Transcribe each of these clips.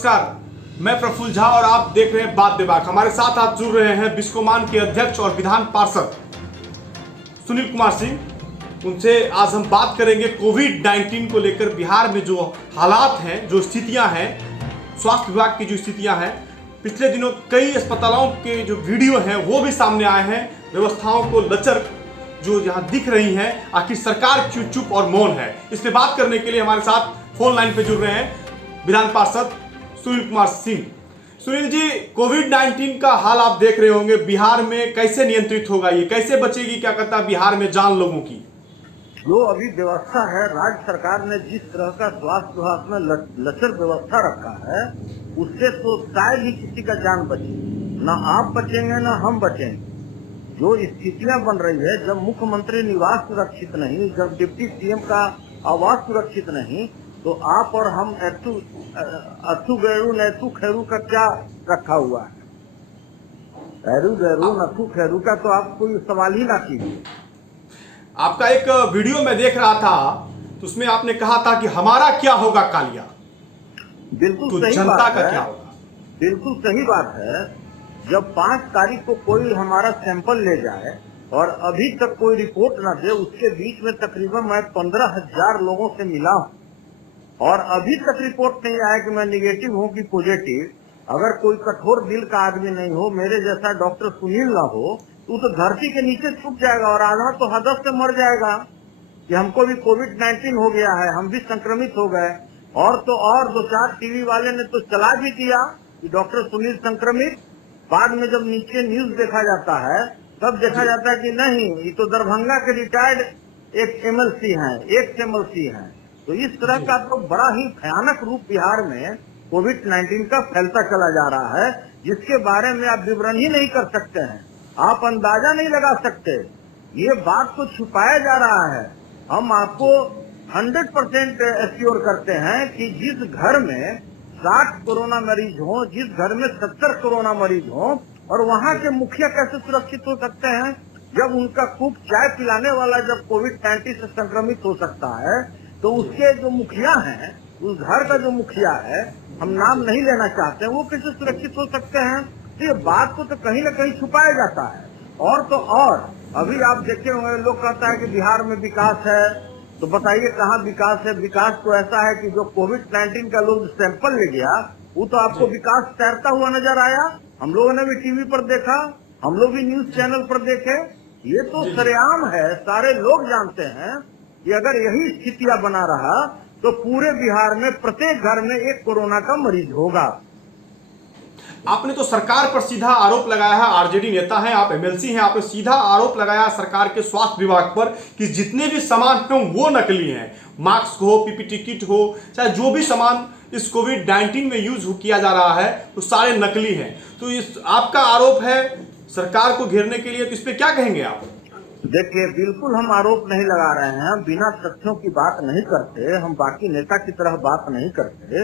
नमस्कार, मैं प्रफुल्ल झा और आप देख रहे हैं बात विभाग। हमारे साथ आज जुड़ रहे हैं बिस्कोमान के अध्यक्ष और विधान पार्षद सुनील कुमार सिंह। उनसे आज हम बात करेंगे कोविड-19 को लेकर बिहार में जो हालात हैं, जो स्थितियां हैं, स्वास्थ्य विभाग की जो स्थितियां हैं। पिछले दिनों कई अस्पतालों के जो वीडियो हैं वो भी सामने आए हैं, व्यवस्थाओं को लचर जो यहाँ दिख रही हैं। आखिर सरकार क्यों चुप और मौन है, इस पे बात करने के लिए हमारे साथ फोन लाइन पे जुड़ रहे हैं विधान पार्षद सुनील कुमार सिंह। सुनील जी, कोविड-19 का हाल आप देख रहे होंगे, बिहार में कैसे नियंत्रित होगा, ये कैसे बचेगी, क्या कहता है बिहार में जान लोगों की? जो अभी व्यवस्था है, राज्य सरकार ने जिस तरह का स्वास्थ्य विभाग में लचर व्यवस्था रखा है, उससे तो शायद ही किसी का जान बचे। न आप बचेंगे न हम बचेंगे। जो स्थितियां बन रही है, जब मुख्यमंत्री निवास सुरक्षित नहीं, जब डिप्टी सीएम का आवास सुरक्षित नहीं, तो आप और हम अथू गैरू नैथू खैरू का क्या रखा हुआ है? खैरू गैरू नथू खैरू का तो आप कोई सवाल ही ना कीजिए। आपका एक वीडियो में देख रहा था, तो उसमें आपने कहा था कि हमारा क्या होगा कालिया। बिल्कुल तो सही जनता बात का है। क्या होगा? बिल्कुल सही बात है। जब 5 तारीख को कोई हमारा सैंपल ले जाए और अभी तक कोई रिपोर्ट न दे, उसके बीच में तकरीबन मैं 15,000 लोगों से मिला हूँ और अभी तक रिपोर्ट नहीं आया कि मैं निगेटिव हूँ कि पॉजिटिव। अगर कोई कठोर दिल का आदमी नहीं हो, मेरे जैसा डॉक्टर सुनील ना हो, तो धरती के नीचे छुप जाएगा और आधा तो हदफ से मर जाएगा कि हमको भी कोविड-19 हो गया है, हम भी संक्रमित हो गए। और तो और 2-4 टीवी वाले ने तो चला भी दिया कि डॉक्टर सुनील संक्रमित। बाद में जब नीचे न्यूज देखा जाता है, तब देखा जाता है कि नहीं, ये तो दरभंगा के रिटायर्ड एक एमएलसी हैं, एक्स-एमएलसी हैं। तो इस तरह का तो बड़ा ही भयानक रूप बिहार में कोविड-19 का फैलता चला जा रहा है, जिसके बारे में आप विवरण ही नहीं कर सकते हैं, आप अंदाजा नहीं लगा सकते। ये बात तो छुपाया जा रहा है। हम आपको 100% एश्योर करते हैं कि जिस घर में 60 कोरोना मरीज हो, जिस घर में 70 कोरोना मरीज हो, और वहाँ के मुखिया कैसे सुरक्षित हो सकते हैं जब उनका कुक चाय पिलाने वाला जब कोविड-19 से संक्रमित हो सकता है, तो उसके जो मुखिया हैं, उस घर का जो मुखिया है, हम नाम नहीं लेना चाहते हैं, वो कैसे सुरक्षित हो सकते हैं? तो ये बात को तो कहीं न कहीं छुपाया जाता है। और तो और अभी आप देखे होंगे, लोग कहता है कि बिहार में विकास है, तो बताइए कहाँ विकास है? विकास तो ऐसा है कि जो कोविड-19 का लोग सैंपल ले गया, वो तो आपको विकास तैरता हुआ नजर आया। हम लोगों ने भी टीवी पर देखा, हम लोग भी न्यूज चैनल पर देखे। ये तो सरेआम है, सारे लोग जानते हैं कि अगर यही स्थितियां बना रहा तो पूरे बिहार में प्रत्येक घर में एक कोरोना का मरीज होगा। आपने तो सरकार पर सीधा आरोप लगाया है, आरजेडी नेता हैं आप, एमएलसी हैं, आपने सीधा आरोप लगाया सरकार के स्वास्थ्य विभाग पर कि जितने भी सामान हैं वो नकली हैं। मास्क हो, पीपीटी किट हो, चाहे जो भी सामान इस कोविड-19 में यूज किया जा रहा है, वो सारे नकली हैं। तो इस आपका आरोप है सरकार को घेरने के लिए, तो इस पे क्या कहेंगे आप? देखिए, बिल्कुल हम आरोप नहीं लगा रहे हैं, बिना तथ्यों की बात नहीं करते, हम बाकी नेता की तरह बात नहीं करते।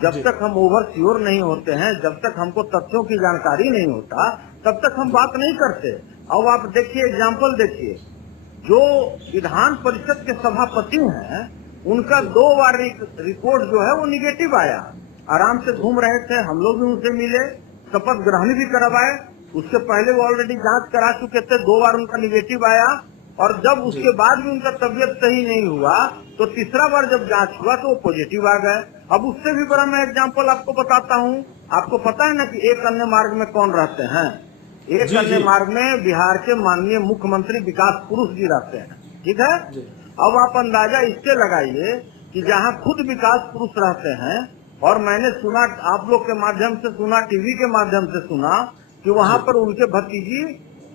जब तक हम ओवर श्योर नहीं होते हैं, जब तक हमको तथ्यों की जानकारी नहीं होता, तब तक हम बात नहीं करते। अब आप देखिए, एग्जाम्पल देखिए, जो विधान परिषद के सभापति हैं, उनका 2 बार रिपोर्ट जो है वो निगेटिव आया। आराम से घूम रहे थे, हम लोग भी उनसे मिले, शपथ ग्रहण भी करवाए। उसके पहले वो ऑलरेडी जांच करा चुके थे, 2 बार उनका निगेटिव आया, और जब उसके बाद भी उनका तबियत सही नहीं हुआ, तो तीसरा बार जब जांच हुआ तो वो पॉजिटिव आ गए। अब उससे भी बड़ा मैं एग्जांपल आपको बताता हूँ। आपको पता है ना कि एक अन्य मार्ग में कौन रहते हैं? एक अन्य मार्ग में बिहार के माननीय मुख्यमंत्री विकास पुरुष जी रहते हैं, ठीक है? अब आप अंदाजा इससे लगाइए कि जहाँ खुद विकास पुरुष रहते हैं, और मैंने सुना, आप लोग के माध्यम से सुना, टीवी के माध्यम से सुना कि वहाँ पर उनके भतीजी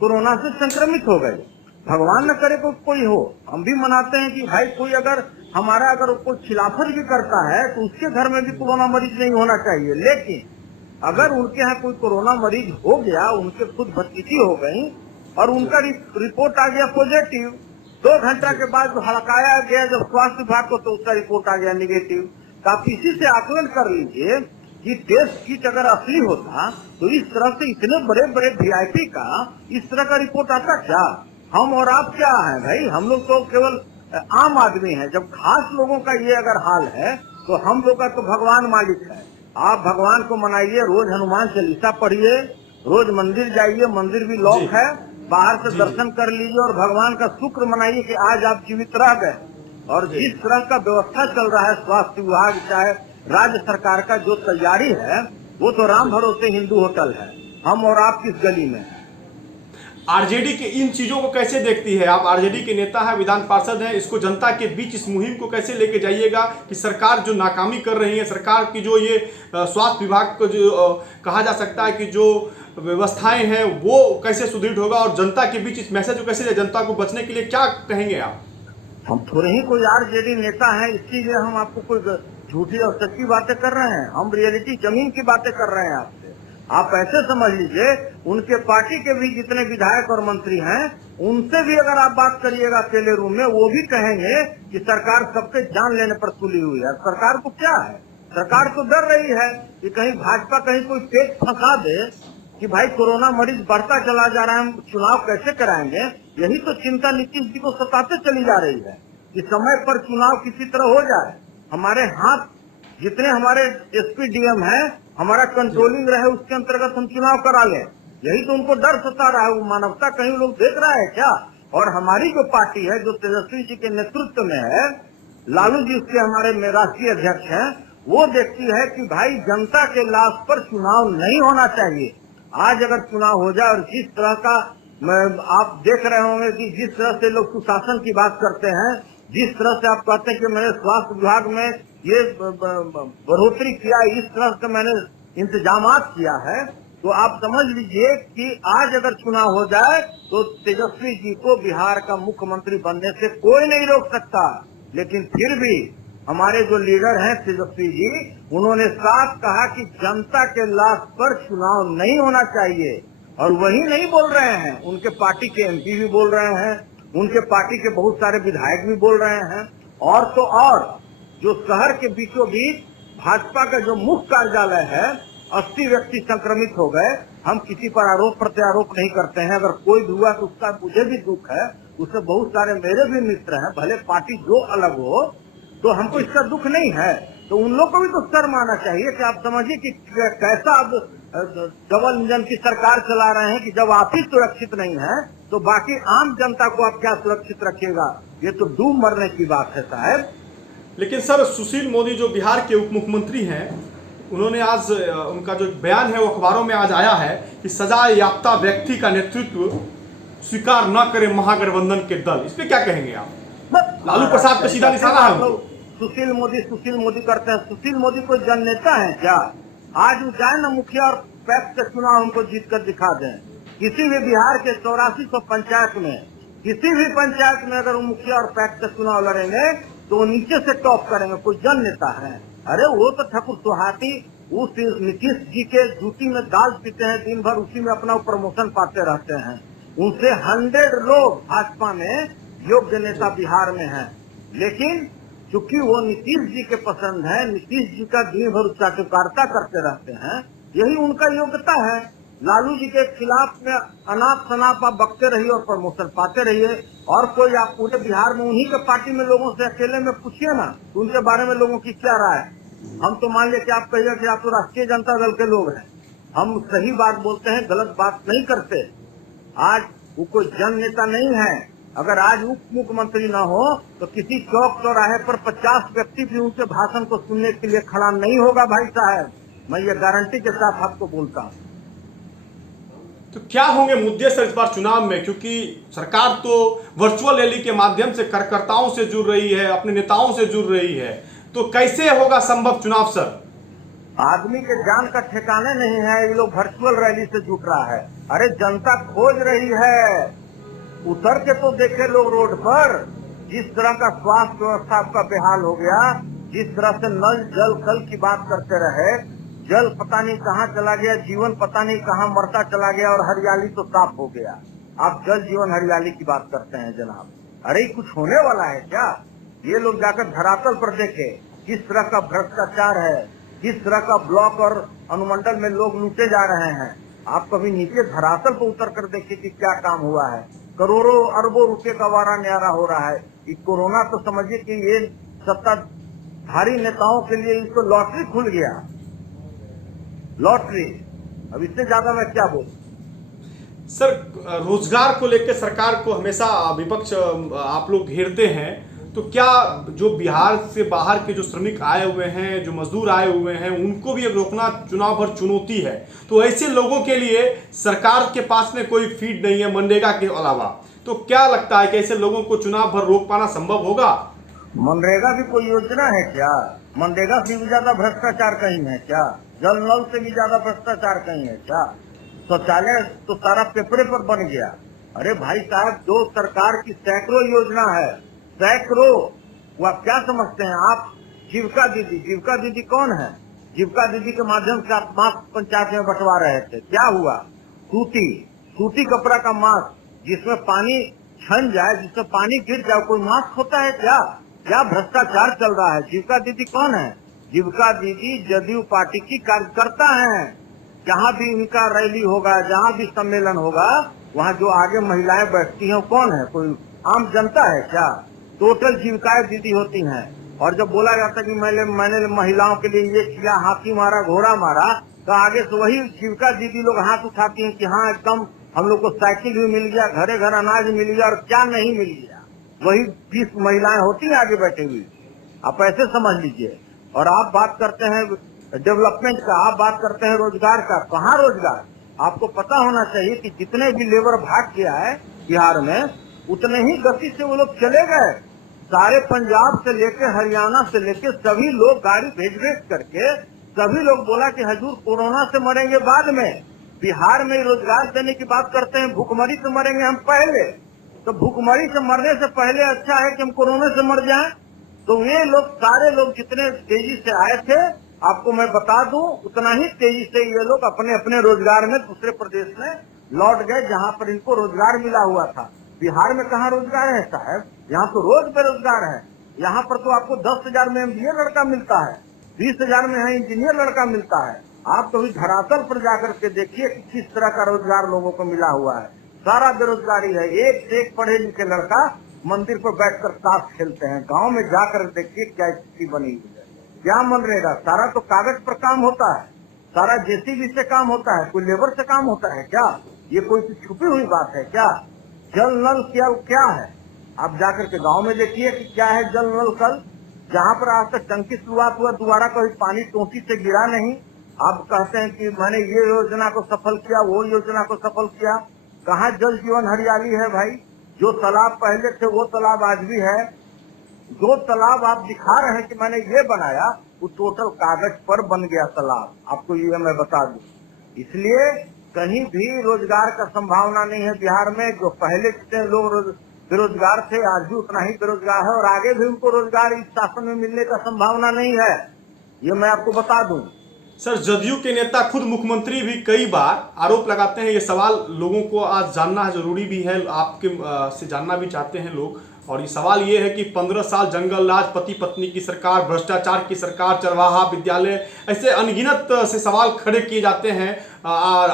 कोरोना से संक्रमित हो गए। भगवान न करे कोई हो, हम भी मनाते हैं कि भाई कोई अगर हमारा अगर कोई खिलाफत भी करता है तो उसके घर में भी कोरोना मरीज नहीं होना चाहिए। लेकिन अगर उनके यहाँ कोई कोरोना मरीज हो गया, उनके खुद भतीजी हो गई और उनका रिपोर्ट आ गया पॉजिटिव, 2 घंटा के बाद हड़काया गया जब स्वास्थ्य विभाग को, तो उसका रिपोर्ट आ गया निगेटिव। तो आप इसी से आकलन कर लीजिए कि टेस्ट किट अगर असली होता तो इस तरह से इतने बड़े बड़े वीआईपी का इस तरह का रिपोर्ट आता क्या? हम और आप क्या है भाई? हम लोग तो केवल आम आदमी हैं। जब खास लोगों का ये अगर हाल है तो हम लोग का तो भगवान मालिक है। आप भगवान को मनाइए, रोज हनुमान चालीसा पढ़िए, रोज मंदिर जाइए, मंदिर भी लॉक जी। है, बाहर से जी, दर्शन कर लीजिए और भगवान का शुक्र मनाइए कि आज आप जीवित रह गए। और जी। जिस तरह का व्यवस्था चल रहा है स्वास्थ्य विभाग चाहे राज्य सरकार का जो तैयारी है, वो तो राम जी। भरोसे हिंदू होटल है, हम और आप किस गली में। आरजेडी के इन चीजों को कैसे देखती है आप? आरजेडी के नेता है, विधान पार्षद हैं, इसको जनता के बीच इस मुहिम को कैसे लेके जाइएगा कि सरकार जो नाकामी कर रही है, सरकार की जो ये स्वास्थ्य विभाग को जो कहा जा सकता है कि जो व्यवस्थाएं हैं वो कैसे सुदृढ़ होगा, और जनता के बीच इस मैसेज को कैसे जाए, जनता को बचने के लिए क्या कहेंगे आप? हम थोड़े ही कोई आरजेडी नेता हैं, इसीलिए हम आपको कोई झूठी और सच्ची बातें कर रहे हैं। हम रियलिटी जमीन की बातें कर रहे हैं आपसे। आप ऐसे समझ लीजिए, उनके पार्टी के भी जितने विधायक और मंत्री हैं, उनसे भी अगर आप बात करिएगा अकेले रूम में, वो भी कहेंगे कि सरकार सबके जान लेने पर तुली हुई है। सरकार को क्या है, सरकार तो डर रही है कि कहीं भाजपा कहीं कोई पेच फंसा दे कि भाई कोरोना मरीज बढ़ता चला जा रहा है, हम चुनाव कैसे कराएंगे। यही तो चिंता नीतीश जी को सताते चली जा रही है कि समय पर चुनाव किसी तरह हो जाए, हमारे हाथ जितने हमारे एसपी डीएम है, हमारा कंट्रोलिंग रहे, उसके अंतर्गत हम चुनाव करा लें। यही तो उनको डर सता रहा है। वो मानवता कहीं लोग देख रहा है क्या? और हमारी जो पार्टी है, जो तेजस्वी जी के नेतृत्व में है, लालू जी उसके हमारे राष्ट्रीय अध्यक्ष हैं, वो देखती है कि भाई जनता के लाभ पर चुनाव नहीं होना चाहिए। आज अगर चुनाव हो जाए, और जिस तरह का आप देख रहे होंगे कि जिस तरह से लोग सुशासन की बात करते हैं, जिस तरह से आप कहते हैं कि मैंने स्वास्थ्य विभाग में ये बढ़ोतरी किया, इस तरह से मैंने इंतजामात किया है, तो आप समझ लीजिए कि आज अगर चुनाव हो जाए तो तेजस्वी जी को बिहार का मुख्यमंत्री बनने से कोई नहीं रोक सकता। लेकिन फिर भी हमारे जो लीडर हैं तेजस्वी जी, उन्होंने साफ कहा कि जनता के लाभ पर चुनाव नहीं होना चाहिए। और वही नहीं बोल रहे हैं, उनके पार्टी के एमपी भी बोल रहे हैं, उनके पार्टी के बहुत सारे विधायक भी बोल रहे हैं। और तो और जो शहर के बीचों बीच भाजपा का जो मुख्य कार्यालय है, 80 व्यक्ति संक्रमित हो गए। हम किसी पर आरोप प्रत्यारोप नहीं करते हैं, अगर कोई भी हुआ तो उसका मुझे भी दुख है, उससे बहुत सारे मेरे भी मित्र हैं, भले पार्टी जो अलग हो, तो हमको इसका दुख नहीं है। तो उन लोग को भी तो शर्म आना चाहिए कि आप समझिए कि कैसा अब डबल इंजन की सरकार चला रहे हैं कि जब आप ही सुरक्षित नहीं है तो बाकी आम जनता को आप क्या सुरक्षित रखिएगा। ये तो डूब मरने की बात है साहब। लेकिन सर, सुशील मोदी जो बिहार के उप मुख्यमंत्री हैं, उन्होंने आज उनका जो बयान है वो अखबारों में आज आया है कि सजा याफ्ता व्यक्ति का नेतृत्व स्वीकार न करे महागठबंधन के दल। इस पे क्या कहेंगे आप? लालू प्रसाद का सीधा निशाना है। सुशील मोदी करते हैं। सुशील मोदी कोई जननेता है क्या? आज वो जाए ना मुखिया और पैक्स का चुनाव हमको जीत कर दिखा दें। किसी भी बिहार के 8400 पंचायत में, किसी भी पंचायत में अगर वो मुखिया और पैक्स का चुनाव लड़ेंगे तो वो नीचे से टॉप करेंगे। कोई जन नेता है? अरे वो तो ठाकुर सुहाती उस नीतीश जी के जूती में दाल पीते हैं, दिन भर उसी में अपना प्रमोशन पाते रहते हैं। उनसे 100 लोग भाजपा में योग्य नेता बिहार में हैं, लेकिन चूंकि वो नीतीश जी के पसंद है, नीतीश जी का दिन भर चाटुकारिता करते रहते हैं, यही उनका योग्यता है। लालू जी के खिलाफ में अनाप शनाप आप बकते रहिए और प्रमोशन पाते रहिए। और कोई आप पूरे बिहार में उन्हीं के पार्टी में लोगों से अकेले में पूछिए ना, उनके बारे में लोगों की क्या राय है। हम तो मान लिया कि आप कहिए कि आप तो राष्ट्रीय जनता दल के लोग हैं, हम सही बात बोलते हैं, गलत बात नहीं करते। आज वो कोई जन नेता नहीं है। अगर आज उप मुख्यमंत्री न हो तो किसी चौक चौराहे पर 50 व्यक्ति भी उनके भाषण को सुनने के लिए खड़ा नहीं होगा भाई साहब, मैं ये गारंटी के साथ आपको बोलता हूँ। तो क्या होंगे मुद्दे सर इस बार चुनाव में? क्योंकि सरकार तो वर्चुअल रैली के माध्यम से कार्यकर्ताओं से जुड़ रही है, अपने नेताओं से जुड़ रही है, तो कैसे होगा संभव चुनाव सर? आदमी के जान का ठिकाने नहीं है, ये लोग वर्चुअल रैली से जुट रहा है। अरे जनता खोज रही है, उतर के तो देखे लोग रोड पर। जिस तरह का स्वास्थ्य व्यवस्था आपका बेहाल हो गया, जिस तरह से नल जल कल की बात करते रहे, जल पता नहीं कहाँ चला गया, जीवन पता नहीं कहाँ मरता चला गया, और हरियाली तो साफ हो गया। आप जल जीवन हरियाली की बात करते हैं जनाब। अरे कुछ होने वाला है क्या? ये लोग जाकर धरातल पर देखे किस तरह का भ्रष्टाचार है, किस तरह का ब्लॉक और अनुमंडल में लोग लूटे जा रहे हैं। आप कभी नीचे धरातल पर उतर कर देखिए कि क्या काम हुआ है। करोड़ों अरबों रुपए का वारा न्यारा हो रहा है। ये कोरोना तो समझिए कि ये सत्ताधारी नेताओं के लिए इसको लॉटरी खुल गया। लॉटरी। अब इससे ज्यादा मैं क्या बोलूं। सर, रोजगार को लेकर सरकार को हमेशा विपक्ष आप लोग घेरते हैं, तो क्या जो बिहार से बाहर के जो श्रमिक आए हुए हैं, जो मजदूर आए हुए हैं, उनको भी अब रोकना चुनाव भर चुनौती है? तो ऐसे लोगों के लिए सरकार के पास में कोई फीड नहीं है मनरेगा के अलावा, तो क्या लगता है कि ऐसे लोगों को चुनाव भर रोक पाना संभव होगा? मनरेगा भी कोई योजना है क्या? मनरेगा से भी ज्यादा भ्रष्टाचार कहीं है क्या? जल नल से भी ज्यादा भ्रष्टाचार कहीं है क्या? शौचालय तो सारा पेपरे पर बन गया। अरे भाई साहब, जो सरकार की सैकड़ों योजना है, सैकड़ों, वो आप क्या समझते हैं आप? जीविका दीदी, जीविका दीदी कौन है? जीविका दीदी के माध्यम से आप मास्क पंचायत में बंटवा रहे थे, क्या हुआ? सूती कपड़ा का मास्क जिसमें पानी छन जाए, जिसमें पानी गिर जाए, कोई मास्क होता है क्या? क्या भ्रष्टाचार चल रहा है? जीविका दीदी कौन है? जीविका दीदी जदयू पार्टी की कार्यकर्ता है। जहाँ भी उनका रैली होगा, जहाँ भी सम्मेलन होगा, वहाँ जो आगे महिलाएं बैठती हैं कौन है? कोई आम जनता है क्या? टोटल जीविकाएं दीदी होती हैं। और जब बोला जाता है कि मैंने महिलाओं के लिए ये किया, हाथी मारा, घोड़ा मारा, तो आगे से वही जीविका दीदी लोग हाथ उठाती हैं कि हाँ एकदम हम लोग को साइकिल भी मिल गया, घरे घर अनाज मिल गया, और क्या नहीं मिल गया। वही 20 महिलाएं होती हैं आगे बैठे हुई, आप ऐसे समझ लीजिए। और आप बात करते हैं डेवलपमेंट का, आप बात करते हैं रोजगार का। कहाँ रोजगार? आपको पता होना चाहिए कि जितने भी लेबर भाग गया है बिहार में, उतने ही गति से वो लोग चले गए। सारे पंजाब से लेके हरियाणा से लेके सभी लोग गाड़ी भेज करके सभी लोग बोला कि हजूर कोरोना से मरेंगे बाद में, बिहार में रोजगार देने की बात करते हैं, भूखमरी से मरेंगे हम पहले। तो भूखमरी से मरने से पहले अच्छा है कि हम कोरोना से मर जाएं। तो ये लोग सारे लोग जितने तेजी से आए थे, आपको मैं बता दूं, उतना ही तेजी से ये लोग अपने अपने रोजगार में दूसरे प्रदेश में लौट गए जहां पर इनको रोजगार मिला हुआ था। बिहार में कहाँ रोजगार है साहब? यहाँ तो रोज बेरोजगार है। यहाँ पर तो आपको 10,000 में MBA लड़का मिलता है, 20,000 में इंजीनियर लड़का मिलता है। आप तो धरातल पर जाकर के देखिए कि किस तरह का रोजगार लोगों को मिला हुआ है। सारा बेरोजगारी है। एक से एक पढ़े लिखे लड़का मंदिर पर बैठकर ताश खेलते हैं। गांव में जाकर देखिए क्या स्थिति बनी हुई है। क्या मनरेगा? सारा तो कागज पर काम होता है, सारा JCB से काम होता है, कोई लेबर से काम होता है क्या? ये कोई छुपी हुई बात है क्या? जल नल क्या है? आप जाकर के गांव में देखिए कि क्या है जल नल कल। जहाँ पर आज तक टंकी शुरुआत हुआ, दोबारा कभी पानी टोंटी से गिरा नहीं। आप कहते हैं कि मैंने ये योजना को सफल किया, वो योजना को सफल किया। कहाँ जल जीवन हरियाली है भाई? जो तालाब पहले थे वो तालाब आज भी है। जो तालाब आप दिखा रहे हैं कि मैंने ये बनाया, वो टोटल कागज पर बन गया तालाब, आपको ये मैं बता दूं। इसलिए कहीं भी रोजगार का संभावना नहीं है बिहार में। जो पहले जितने लोग बेरोजगार थे, आज भी उतना ही बेरोजगार है, और आगे भी उनको रोजगार इस शासन में मिलने का संभावना नहीं है, ये मैं आपको बता दूं। सर, जदयू के नेता खुद मुख्यमंत्री भी कई बार आरोप लगाते हैं। ये सवाल लोगों को आज जानना जरूरी भी है, आपके से जानना भी चाहते हैं लोग। और ये सवाल ये है कि 15 साल जंगल राज, पति पत्नी की सरकार, भ्रष्टाचार की सरकार, चरवाहा विद्यालय, ऐसे अनगिनत से सवाल खड़े किए जाते हैं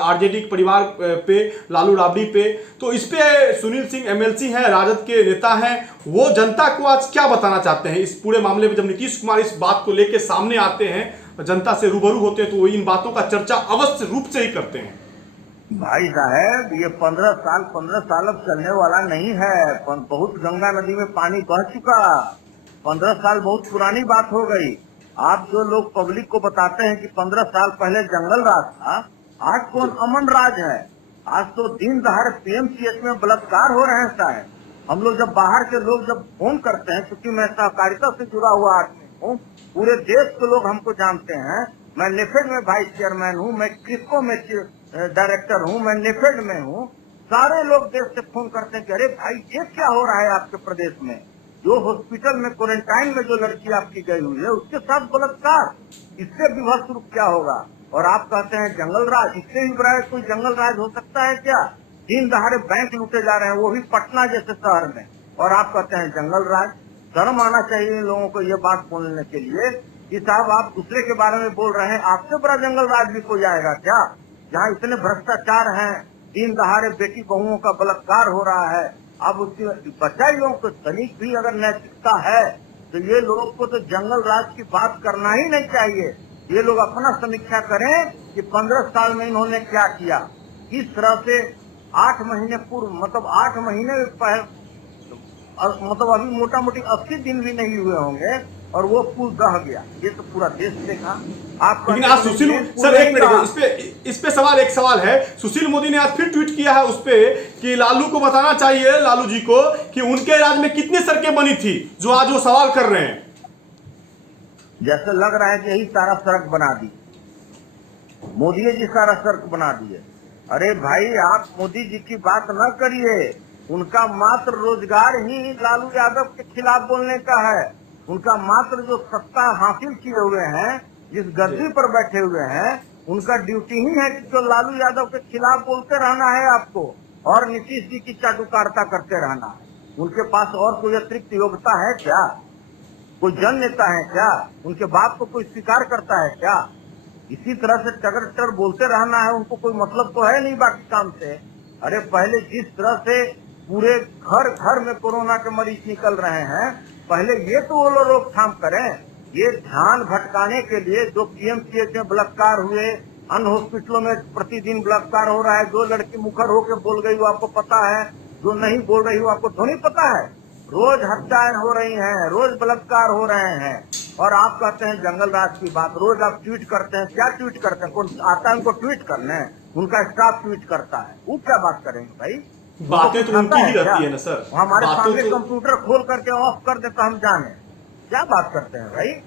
RJD के परिवार पे, लालू राबड़ी पे। तो इस पे सुनील सिंह MLC हैं, राजद के नेता हैं, वो जनता को आज क्या बताना चाहते हैं इस पूरे मामले में? जब नीतीश कुमार इस बात को लेकर सामने आते हैं, जनता से रूबरू होते हैं, तो वो इन बातों का चर्चा अवश्य रूप से ही करते हैं। भाई साहब, ये 15 साल अब चलने वाला नहीं है। बहुत गंगा नदी में पानी बह चुका। 15 साल बहुत पुरानी बात हो गई। आप जो लोग पब्लिक को बताते हैं कि 15 साल पहले जंगल राज था, आज कौन अमन राज है? आज तो दिन दहाड़े PMCH में बलात्कार हो रहे हैं साहब। हम लोग जब बाहर के लोग जब फोन करते हैं, क्योंकि मैं सहकारिता से जुड़ा हुआ आदमी हूँ, पूरे देश के लोग हमको जानते हैं। मैं नेफेड में वाइस चेयरमैन हूँ, मैं क्रिस्को में डायरेक्टर हूँ, मैं नेफेड में हूँ। सारे लोग देश से फोन करते हैं कि अरे भाई ये क्या हो रहा है आपके प्रदेश में? जो हॉस्पिटल में क्वारंटाइन में जो लड़की आपकी गई हुई है, उसके साथ बलात्कार, इससे विभत्स रूप क्या होगा? और आप कहते हैं जंगल राज। इससे भी बड़ा कोई जंगल राज हो सकता है क्या? दिन दहाड़े बैंक लूटे जा रहे हैं, वो भी पटना जैसे शहर में, और आप कहते हैं जंगल राज। शर्म आना चाहिए इन लोगों को ये बात बोलने के लिए कि साहब आप दूसरे के बारे में बोल रहे हैं, आपसे बड़ा जंगल राज भी कोई आएगा क्या? जहाँ इतने भ्रष्टाचार हैं, दिन दहाड़े बेटी बहुओं का बलात्कार हो रहा है। अब उसकी बच्चा लोगों को तनिक भी अगर नैतिकता है, तो ये लोगों को तो जंगल राज की बात करना ही नहीं चाहिए। ये लोग अपना समीक्षा करें कि 15 साल में इन्होंने क्या किया, किस तरह से 8 महीने पूर्व, मतलब 8 महीने मतलब अभी मोटा मोटी 80 दिन भी नहीं हुए होंगे और वो पुल दह गया। ये तो पूरा देश देखा। आप लेकिन आज सुशील सर, एक मिनट, इस पे एक सवाल है। सुशील मोदी ने आज फिर ट्वीट किया है उस पे कि लालू को बताना चाहिए, लालू जी को, कि उनके राज में कितनी सड़कें बनी थी, जो आज वो सवाल कर रहे हैं। जैसे लग रहा है कि यही सारा सड़क बना दी, मोदी जी सारा सड़क बना दिए। अरे भाई, आप मोदी जी की बात न करिए, उनका मात्र रोजगार ही लालू यादव के खिलाफ बोलने का है। उनका मात्र जो सत्ता हासिल किए हुए हैं, जिस गद्दी पर बैठे हुए हैं, उनका ड्यूटी ही है कि जो लालू यादव के खिलाफ बोलते रहना है आपको, और नीतीश जी की चाटुकारिता करते रहना है। उनके पास और कोई अतिरिक्त योग्यता है क्या? कोई जन नेता है क्या? उनके बात को कोई स्वीकार करता है क्या? इसी तरह से टगर बोलते रहना है, उनको कोई मतलब तो है नहीं बाकी काम से। अरे पहले जिस तरह से पूरे घर घर में कोरोना के मरीज निकल रहे हैं, पहले ये तो वो लोग रोकथाम करें। ये ध्यान भटकाने के लिए जो पीएमसीएच में बलात्कार हुए, अन्य हॉस्पिटलों में प्रतिदिन बलात्कार हो रहा है, जो लड़की मुखर होकर बोल गई वो आपको पता है, जो नहीं बोल रही वो आपको थोड़ी पता है। रोज हत्याएं हो रही हैं, रोज बलात्कार हो रहे हैं, और आप कहते हैं जंगल राज की बात। रोज आप ट्वीट करते हैं, क्या ट्वीट करते हैं? कौन आता है उनको ट्वीट करने? उनका स्टाफ ट्वीट करता है, वो क्या बात करेंगे भाई? बातें तो उनकी ही रहती है ना सर। हमारे सामने कंप्यूटर खोल करके ऑफ कर दे तो हम जाने क्या बात करते हैं भाई?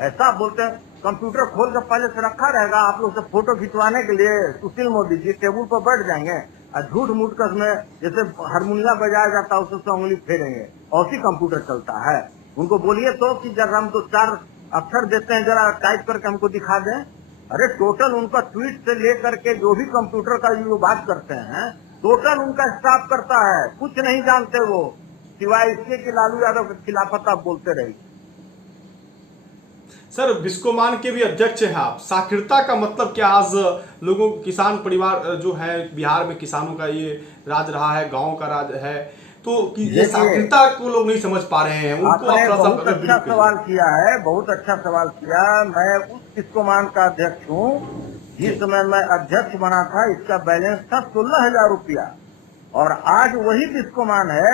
ऐसा बोलते हैं, कंप्यूटर खोल कर पहले से रखा रहेगा, आप लोग से फोटो खिंचवाने के लिए सुशील मोदी जी टेबल पर बैठ जाएंगे और झूठ मूठ कर उसमें जैसे हारमोनिया बजाया जाता है उससे उंगली फेरेंगे, और उसी कंप्यूटर चलता है। उनको बोलिए तो कि जरा हम तो 4 अक्षर देते हैं, जरा टाइप करके हमको दिखा दें। अरे टोटल उनका ट्वीट से लेकर के जो भी कंप्यूटर का जो बात करते हैं, टोटल उनका स्टाफ करता है। कुछ नहीं जानते वो, सिवाय इसके कि लालू यादव के खिलाफत आप बोलते रहिए। सर, बिस्कोमान के भी अध्यक्ष हैं आप। साक्षरता का मतलब क्या? आज लोगों, किसान परिवार जो है, बिहार में किसानों का ये राज रहा है, गांव का राज है, तो ये साक्षरता को लोग नहीं समझ पा रहे हैं। उनको आपने बहुत अच्छा सवाल किया है, बहुत अच्छा सवाल किया। मैं उस बिस्कोमान का अध्यक्ष हूँ जिस समय मैं अध्यक्ष बना था, इसका बैलेंस था 16,000 रुपया, और आज वही बिस्कोमान है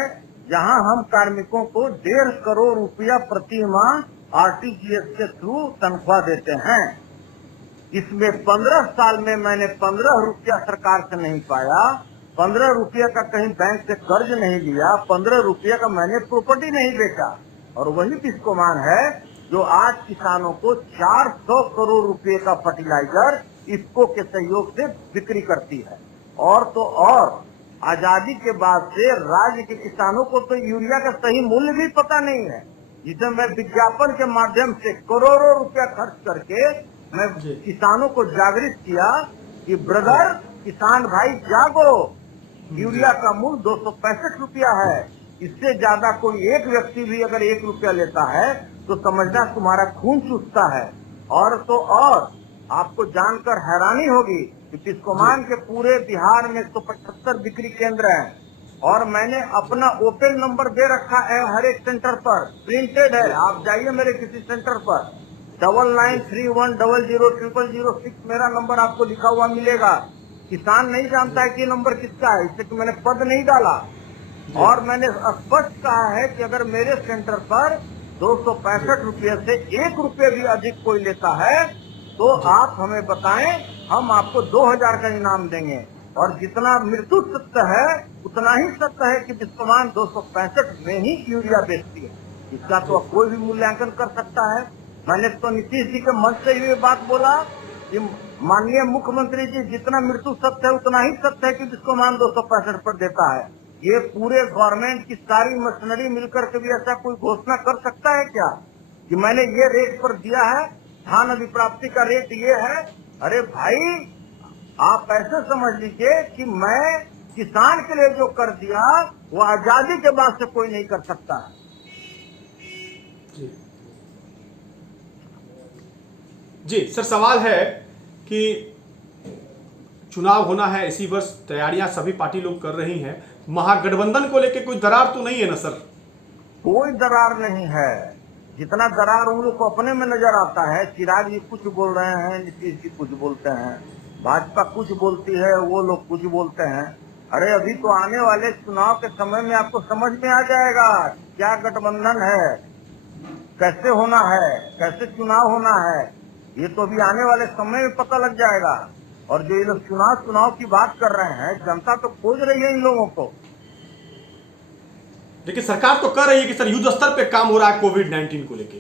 जहां हम कार्मिकों को 1.5 करोड़ रुपया प्रति माह आरटीजीएस के थ्रू तनख्वाह देते हैं। इसमें 15 साल में मैंने 15 रुपया सरकार से नहीं पाया, 15 रुपया का कहीं बैंक से कर्ज नहीं लिया, 15 रुपया का मैंने प्रॉपर्टी नहीं बेचा। और वही बिस्कोमान है जो आज किसानों को 400 करोड़ रुपए का फर्टिलाइजर इफ्को के सहयोग से बिक्री करती है। और तो और आजादी के बाद से राज्य के किसानों को तो यूरिया का सही मूल्य भी पता नहीं है, जिसे मैं विज्ञापन के माध्यम से करोड़ों रुपया खर्च करके मैं किसानों को जागृत किया कि ब्रदर, किसान भाई जागो, यूरिया का मूल्य 265 रुपया है। इससे ज्यादा कोई एक व्यक्ति भी अगर 1 रुपया लेता है तो समझना तुम्हारा खून चूसता है। और तो और आपको जानकर हैरानी होगी कि बिस्कोमान के पूरे बिहार में 175 बिक्री केंद्र हैं, और मैंने अपना ओपन नंबर दे रखा है हर एक सेंटर पर, प्रिंटेड है। आप जाइए मेरे किसी सेंटर पर, 9931000006 मेरा नंबर आपको लिखा हुआ मिलेगा। किसान नहीं जानता है कि नंबर किसका है, इससे कि मैंने पद नहीं डाला। और मैंने स्पष्ट कहा है कि अगर मेरे सेंटर पर 265 रुपये से 1 रुपये भी अधिक कोई लेता है तो आप हमें बताएं, हम आपको 2000 का इनाम देंगे। और जितना मृत्यु सत्य है उतना ही सत्य है कि बिस्कोमान 265 में ही यूरिया बेचती है। इसका तो कोई भी मूल्यांकन कर सकता है। मैंने तो नीतीश जी के मंच से ये बात बोला कि माननीय मुख्यमंत्री जी, जितना मृत्यु सत्य है उतना ही सत्य है कि बिस्कोमान 265 पर देता है। ये पूरे गवर्नमेंट की सारी मशीनरी मिलकर के भी ऐसा कोई घोषणा कर सकता है क्या कि मैंने ये रेट पर दिया है, धान अधिप्राप्ति का रेट ये है? अरे भाई, आप ऐसे समझ लीजिए कि मैं किसान के लिए जो कर दिया वो आजादी के बाद से कोई नहीं कर सकता है। जी सर, सवाल है कि चुनाव होना है इसी वर्ष, तैयारियां सभी पार्टी लोग कर रही हैं, महागठबंधन को लेकर कोई दरार तो नहीं है ना सर? कोई दरार नहीं है। जितना दरार उन लोग को अपने में नजर आता है, चिराग जी कुछ बोल रहे हैं, नीतीश जी कुछ बोलते हैं, भाजपा कुछ बोलती है, वो लोग कुछ बोलते हैं। अरे अभी तो आने वाले चुनाव के समय में आपको समझ में आ जाएगा क्या गठबंधन है, कैसे होना है, कैसे चुनाव होना है। ये तो अभी आने वाले समय में पता लग जाएगा। और जो ये लोग चुनाव की बात कर रहे हैं, जनता तो खोज रही है इन लोगों को। देखिए सरकार तो कह रही है कि सर युद्ध स्तर पे काम हो रहा है कोविड-19 को लेके।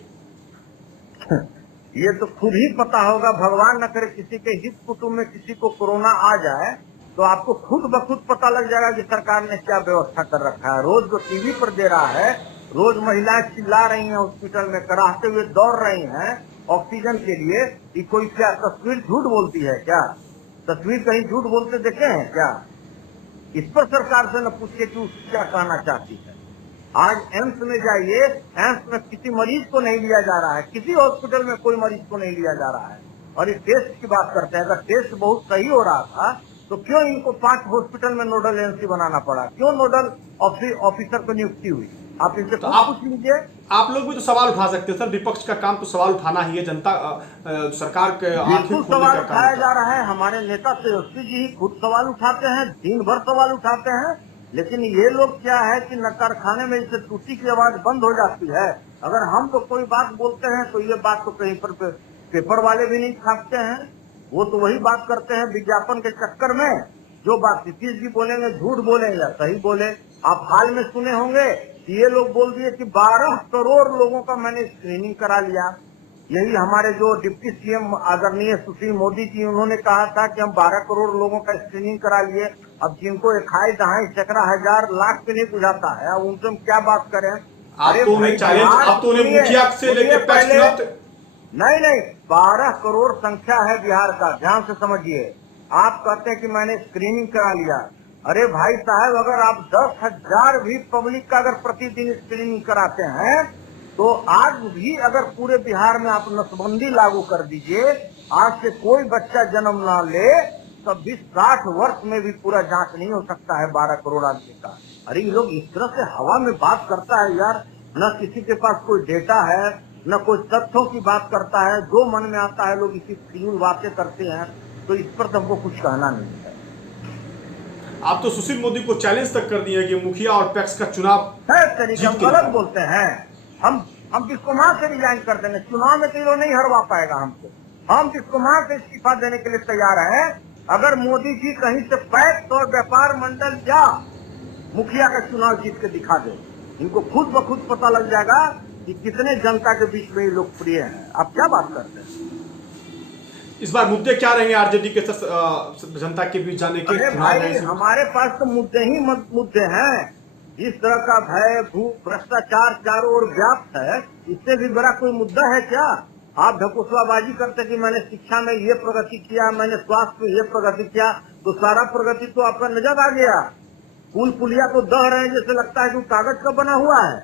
ये तो खुद ही पता होगा, भगवान न करे किसी के हित कुटुंब में किसी को कोरोना आ जाए तो आपको खुद ब खुद पता लग जाएगा कि सरकार ने क्या व्यवस्था कर रखा है। रोज जो टीवी पर दे रहा है, रोज महिलाएं चिल्ला रही हैं, हॉस्पिटल में कराहते हुए दौड़ रही हैं ऑक्सीजन के लिए। कि कोई क्या तस्वीर झूठ बोलती है क्या? तस्वीर कहीं झूठ बोलते देखे हैं क्या? इस पर सरकार से न पूछिए कि उसको क्या कहना चाहती है। आज एम्स में जाइए, एम्स में किसी मरीज को नहीं लिया जा रहा है, किसी हॉस्पिटल में कोई मरीज को नहीं लिया जा रहा है। और ये टेस्ट की बात करते हैं, अगर टेस्ट बहुत सही हो रहा था तो क्यों इनको 5 हॉस्पिटल में नोडल एजेंसी बनाना पड़ा? क्यों नोडल ऑफिसर को नियुक्ति हुई? आप इनसे तो आप पूछ लीजिए। आप लोग भी तो सवाल उठा सकते हैं सर, विपक्ष का काम तो सवाल उठाना ही है। जनता सरकार के आखिर सवाल उठाया जा रहा है। हमारे नेता तेजस्वी जी खुद सवाल उठाते हैं, दिन भर सवाल उठाते हैं। लेकिन ये लोग क्या है कि न कारखाने में इसे टूटी की आवाज बंद हो जाती है। अगर हम तो कोई बात बोलते हैं तो ये बात तो कहीं पर पेपर वाले भी नहीं छापते हैं। वो तो वही बात करते हैं विज्ञापन के चक्कर में। जो बात नीतीश जी बोलेंगे, झूठ बोले या सही बोले। आप हाल में सुने होंगे ये लोग बोल दिए कि 12 करोड़ लोगों का मैंने स्क्रीनिंग करा लिया। यही हमारे जो डिप्टी सीएम आदरणीय सुशील मोदी जी, उन्होंने कहा था कि हम 12 करोड़ लोगों का स्क्रीनिंग करा लिए। अब जिनको 1,500 सैकड़ा हजार लाख पे नहीं बुझाता है, अब उनसे हम क्या बात करें? आप तो उन्हें चैलेंज, आप तो उन्हें मुखिया से लेके पहले नहीं 12 करोड़ संख्या है बिहार का, ध्यान से समझिए। आप कहते हैं कि मैंने स्क्रीनिंग करा लिया। अरे भाई साहब, अगर आप 10,000 भी पब्लिक का अगर प्रतिदिन स्क्रीनिंग कराते हैं तो आज भी अगर पूरे बिहार में आप नसबंदी लागू कर दीजिए, आज से कोई बच्चा जन्म ना ले तब 20-60 वर्ष में भी पूरा जांच नहीं हो सकता है 12 करोड़ आदमी का। अरे ये लोग इस तरह से हवा में बात करता है यार, न किसी के पास कोई डेटा है, न कोई तथ्यों की बात करता है। जो मन में आता है लोग इसी फिजूल बातें करते हैं। तो इस पर तो हमको कुछ कहना नहीं है। आप तो सुशील मोदी को चैलेंज तक कर दिए कि मुखिया और पैक्स का चुनाव हम गलत बोलते हैं। हम बिस्कुमार से रिजाइन कर देंगे, चुनाव में तो ये नहीं हरवा पाएगा हमको। हम बिस्कुमार से इस्तीफा देने के लिए तैयार हैं अगर मोदी जी कहीं से पैक्स और व्यापार मंडल या मुखिया का चुनाव जीत के दिखा दे। इनको खुद ब खुद पता लग जाएगा कि कितने जनता के बीच में ये लोकप्रिय हैं। आप क्या बात करते हैं? इस बार मुद्दे क्या रहेंगे आरजेडी के जनता के बीच जाने के? अरे भाई, हमारे पास तो मुद्दे ही मुद्दे हैं। जिस तरह का भय, भूख, भ्रष्टाचार चारों ओर व्याप्त है, इससे भी बड़ा कोई मुद्दा है क्या? आप ढकोसलाबाजी करते कि मैंने शिक्षा में ये प्रगति किया, मैंने स्वास्थ्य में ये प्रगति किया, तो सारा प्रगति तो आपका नजर आ गया। पुल पुलिया तो दह रहे हैं जैसे लगता है कि कागज का बना हुआ है।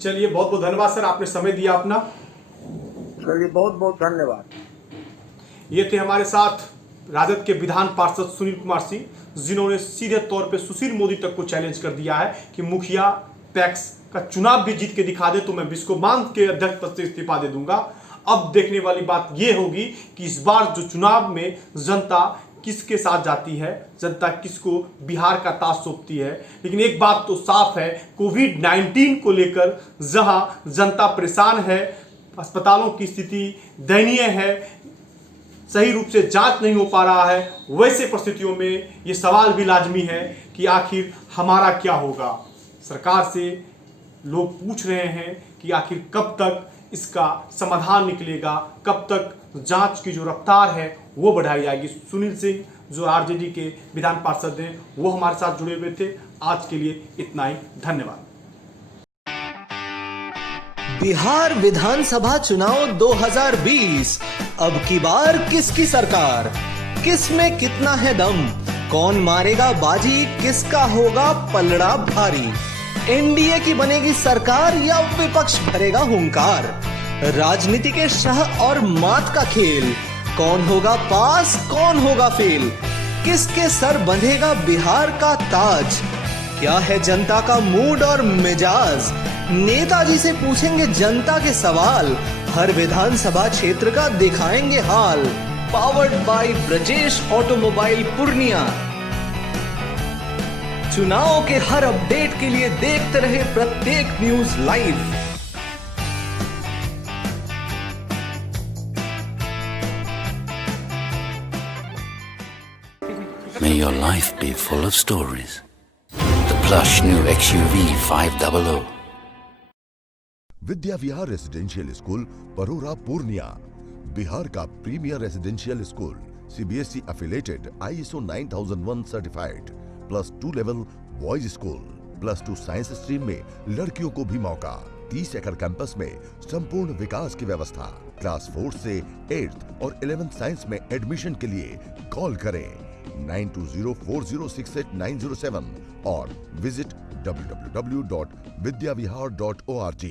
चलिए, बहुत बहुत धन्यवाद सर, आपने समय दिया अपना। चलिए, बहुत बहुत धन्यवाद। ये थे हमारे साथ राजद के विधान पार्षद सुनील कुमार सिंह, जिन्होंने सीधे तौर पे सुशील मोदी तक को चैलेंज कर दिया है कि मुखिया पैक्स का चुनाव भी जीत के दिखा दे तो मैं बिस्कोमान के अध्यक्ष पद से इस्तीफा दे दूंगा। अब देखने वाली बात यह होगी कि इस बार जो चुनाव में जनता किसके साथ जाती है, जनता किसको बिहार का ताज सौंपती है। लेकिन एक बात तो साफ है, कोविड-19 को लेकर जहां जनता परेशान है, अस्पतालों की स्थिति दयनीय है, सही रूप से जांच नहीं हो पा रहा है, वैसे परिस्थितियों में ये सवाल भी लाजमी है कि आखिर हमारा क्या होगा। सरकार से लोग पूछ रहे हैं कि आखिर कब तक इसका समाधान निकलेगा, कब तक जांच की जो रफ्तार है वो बढ़ाई जाएगी। सुनील सिंह जो आरजेडी के विधान पार्षद हैं, वो हमारे साथ जुड़े हुए थे। आज के लिए इतना ही, धन्यवाद। बिहार विधानसभा चुनाव 2020, अब की बार किसकी सरकार, किस में कितना है दम, कौन मारेगा बाजी, किसका होगा पलड़ा भारी, एनडीए की बनेगी सरकार या विपक्ष भरेगा हुंकार, राजनीति के शह और मात का खेल, कौन होगा पास कौन होगा फेल, किसके सर बंधेगा बिहार का ताज, क्या है जनता का मूड और मिजाज, नेताजी से पूछेंगे जनता के सवाल, हर विधानसभा क्षेत्र का दिखाएंगे हाल। Powered by Brajesh automobile Purnia. चुनाव के हर अपडेट के लिए देखते रहे Pratyek news live. May your life be full of stories. The plush new XUV 500. Vidya Vihar residential school Parora Purnia, Bihar का premier residential school, CBSE affiliated, ISO 9001 certified, +2 level boys school, +2 science stream में लड़कियों को भी मौका, 30 एकड़ कैंपस में संपूर्ण विकास की व्यवस्था। क्लास 4 से 8th और 11th साइंस में एडमिशन के लिए कॉल करें 9204068907 और विजिट www.vidyavihar.org।